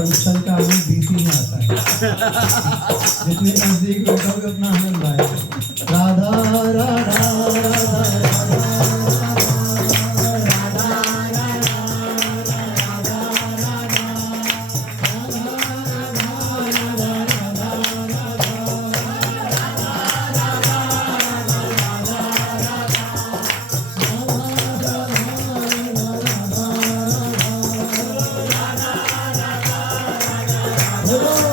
फंक्शन का आनंद बीसी में आता है। जितने नजदीक बैठा हुए अपना आनंद लाए। राधा राधा राधा Oh